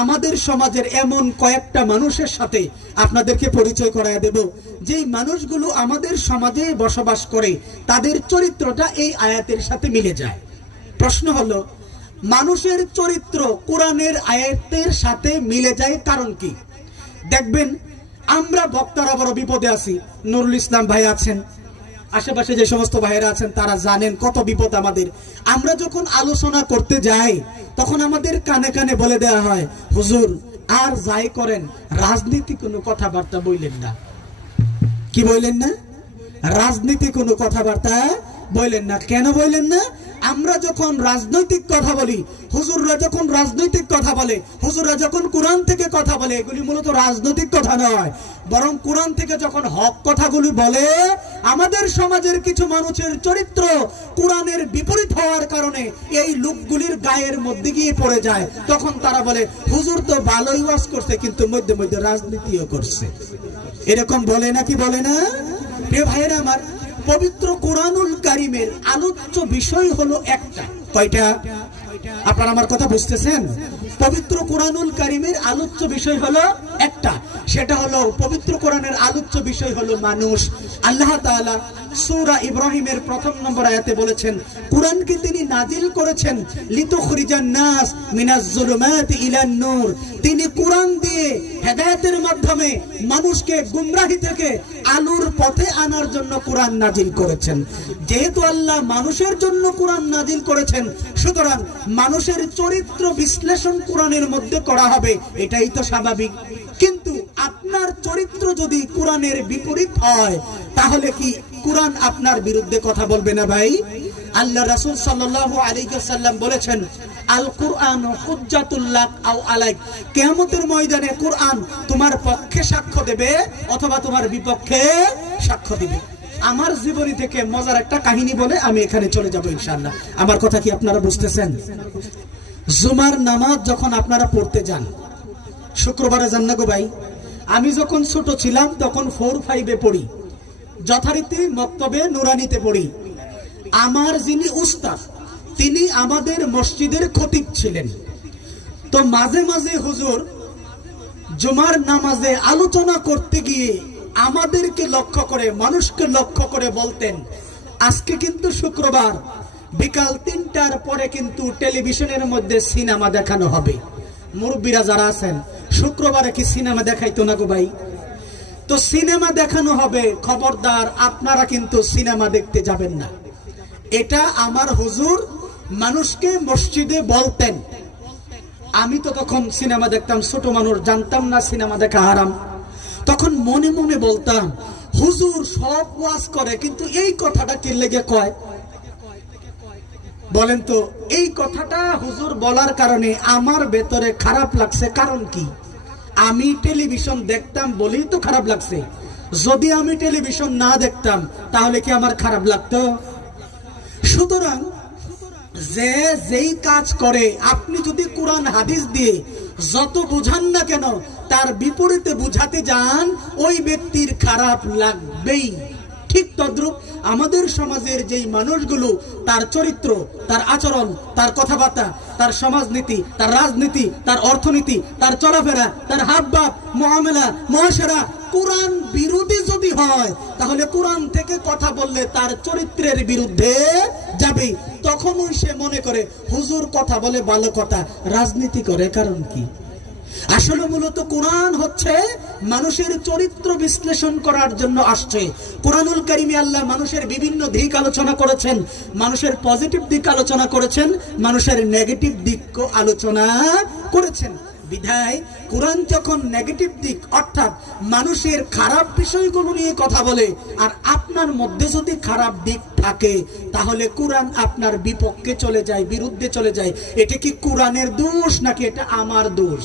আমাদের সমাজের এমন কয়েকটা মানুষের সাথে আপনাদেরকে পরিচয় করায় দেব, যেই মানুষগুলো আমাদের সমাজে বসবাস করে তাদের চরিত্রটা এই আয়াতের সাথে মিলে যায়। প্রশ্ন হলো, মানুষের চরিত্র কোরআনের আয়াতের সাথে মিলে যায় কারণ কি? দেখবেন আমরা বক্তারা বড় বিপদে আছি। নুরুল ইসলাম ভাই আছেন, আশেপাশে যে সমস্ত ভাইয়েরা আছেন তারা জানেন কত বিপদ আমাদের। আমরা যখন আলোচনা করতে যাই তখন আমাদের কানে কানে বলে দেওয়া হয়, হুজুর আর যাই করেন রাজনীতি কোনো কথাবার্তা বললেন না। কি বললেন না? রাজনীতি কোনো কথাবার্তা বললেন না। কেন বললেন না? আমরা যখন রাজনৈতিক কথা বলি, হুজুররা যখন রাজনৈতিক কথা বলে, হুজুররা যখন কোরআন থেকে কথা বলে, এগুলি মূলত রাজনৈতিক কথা নয়, বরং কোরআন থেকে যখন হক কথাগুলি বলে, আমাদের সমাজের কিছু মানুষের চরিত্র কোরআনের বিপরীত হওয়ার কারণে এই লোকগুলির গায়ের মধ্যে গিয়ে পড়ে যায়। তখন তারা বলে, হুজুর তো ভালোই ওয়াজ করছে কিন্তু মধ্যে মধ্যে রাজনীতিও করছে। এরকম বলে নাকি বলে না? প্রিয় ভাইয়েরা আমার, পবিত্র কোরআনুল কারীমের আলোচ্য বিষয় হলো একটা। কয়টা? আপনারা আমার কথা বুঝতেছেন? পবিত্র কোরআনুল কারীমের আলোচ্য বিষয় হলো একটা, সেটা হলো পবিত্র কোরআনের আলোচ্য বিষয় হলো মানুষ। আল্লাহ তাআলা সূরা ইব্রাহিমের ১ম নম্বর আয়াতে বলেছেন, কোরআনকে তিনি নাজিল করেছেন লিতুখরিজান নাস মিনাজ যুলুমাতি ইলান নূর। তিনি কোরআন দিয়ে হেদায়েতের মাধ্যমে মানুষকে গুমরাহি থেকে আলোর পথে আনার জন্য কোরআন নাজিল করেছেন। যেহেতু আল্লাহ মানুষের জন্য কোরআন নাজিল করেছেন, সুতরাং মানুষের চরিত্র বিশ্লেষণ কোরআনের মধ্যে করা হবে, এটাই তো স্বাভাবিক। কিন্তু আপনার চরিত্র যদি কোরআনের বিপরীত হয়, তাহলে কি কোরআন আপনার বিরুদ্ধে কথা বলবে না ভাই? আল্লাহ রাসূল সাল্লাল্লাহু আলাইহি ওয়াসাল্লাম বলেছেন, আল কুরআন হুজ্জাতুল লাক আও আলাইক। কিয়ামতের ময়দানে কোরআন তোমার পক্ষে সাক্ষ্য দেবে অথবা তোমার বিপক্ষে সাক্ষ্য দিবে। আমার জীবনী থেকে মজার একটা কাহিনী বলে আমি এখানে চলে যাব ইনশাআল্লাহ। আমার কথা কি আপনারা বুঝতেছেন? জুমার নামাজ যখন আপনারা পড়তে যান, শুক্রবারে যান না গো ভাই? আমি যখন ছোট ছিলাম তখন 4-5-এ পড়ি, যথারীতি মক্তবে নুরানিতে পড়ি। আমার যিনি উস্তাদ, তিনি আমাদের মসজিদের খতিব ছিলেন। তো মাঝে মাঝে হুজুর জুমার নামাজে আলোচনা করতে গিয়ে আমাদেরকে লক্ষ্য করে, মানুষকে লক্ষ্য করে বলতেন, আজকে কিন্তু শুক্রবার, বিকাল 3টার পরে কিন্তু টেলিভিশনের মধ্যে সিনেমা দেখানো হবে। মুরব্বীরা যারা আছেন, শুক্রবারে কি সিনেমা দেখাইতো না গো ভাই? তো সিনেমা দেখানো হবে, খবরদার আপনারা কিন্তু সিনেমা দেখতে যাবেন না। এটা আমার হুজুর মানুষকে মসজিদে বলতেন। আমি তো তখন সিনেমা দেখতাম, ছোট মানুষ, জানতাম না সিনেমা দেখা হারাম। তখন মনে মনে বলতাম, হুজুর সব ওয়াজ করে কিন্তু এই কথাটা কি লেগে কয়? বলেন তো, এই কথাটা হুজুর বলার কারণে আমার ভেতরে খারাপ লাগছে। কারণ কি? আমি টেলিভিশন দেখতাম বলেই তো খারাপ লাগছে। যদি আমি টেলিভিশন না দেখতাম তাহলে কি আমার খারাপ লাগতো? সুতরাং যে যেই কাজ করে, আপনি যদি কোরআন হাদিস দিয়ে যত বুঝান না কেন, তার বিপরীতে বুঝাতে যান, ওই ব্যক্তির খারাপ লাগবেই। ঠিক তদ্রূপ আমাদের সমাজের যেই মানুষগুলো তার চরিত্র, তার আচরণ, তার কথাবার্তা, তার সমাজনীতি, তার রাজনীতি, তার অর্থনীতি, তার চলাফেরা, তার হাবভাব, মুআমালা, মুআশারা কোরআন বিরোধী যদি হয়, তাহলে কোরআন থেকে কথা বললে তার চরিত্রের বিরুদ্ধে যাবে। তখনই সে মনে করে হুজুর কথা বলে ভালো কথা, রাজনীতি করে। কারণ কি? আসলে মূলত কোরআন হচ্ছে মানুষের চরিত্র বিশ্লেষণ করার জন্য আসছে। কোরআনুল কারীমে আল্লাহ মানুষের বিভিন্ন দিক আলোচনা করেছেন, মানুষের পজিটিভ দিক আলোচনা করেছেন, মানুষের নেগেটিভ দিক আলোচনা করেছেন। বিধায় কোরআন যখন নেগেটিভ দিক অর্থাৎ মানুষের খারাপ বিষয়গুলো নিয়ে কথা বলে, আর আপনার মধ্যে যদি খারাপ দিক থাকে, তাহলে কোরআন আপনার বিপক্ষে চলে যায়, বিরুদ্ধে চলে যায়। এটা কি কোরআনের দোষ নাকি এটা আমার দোষ?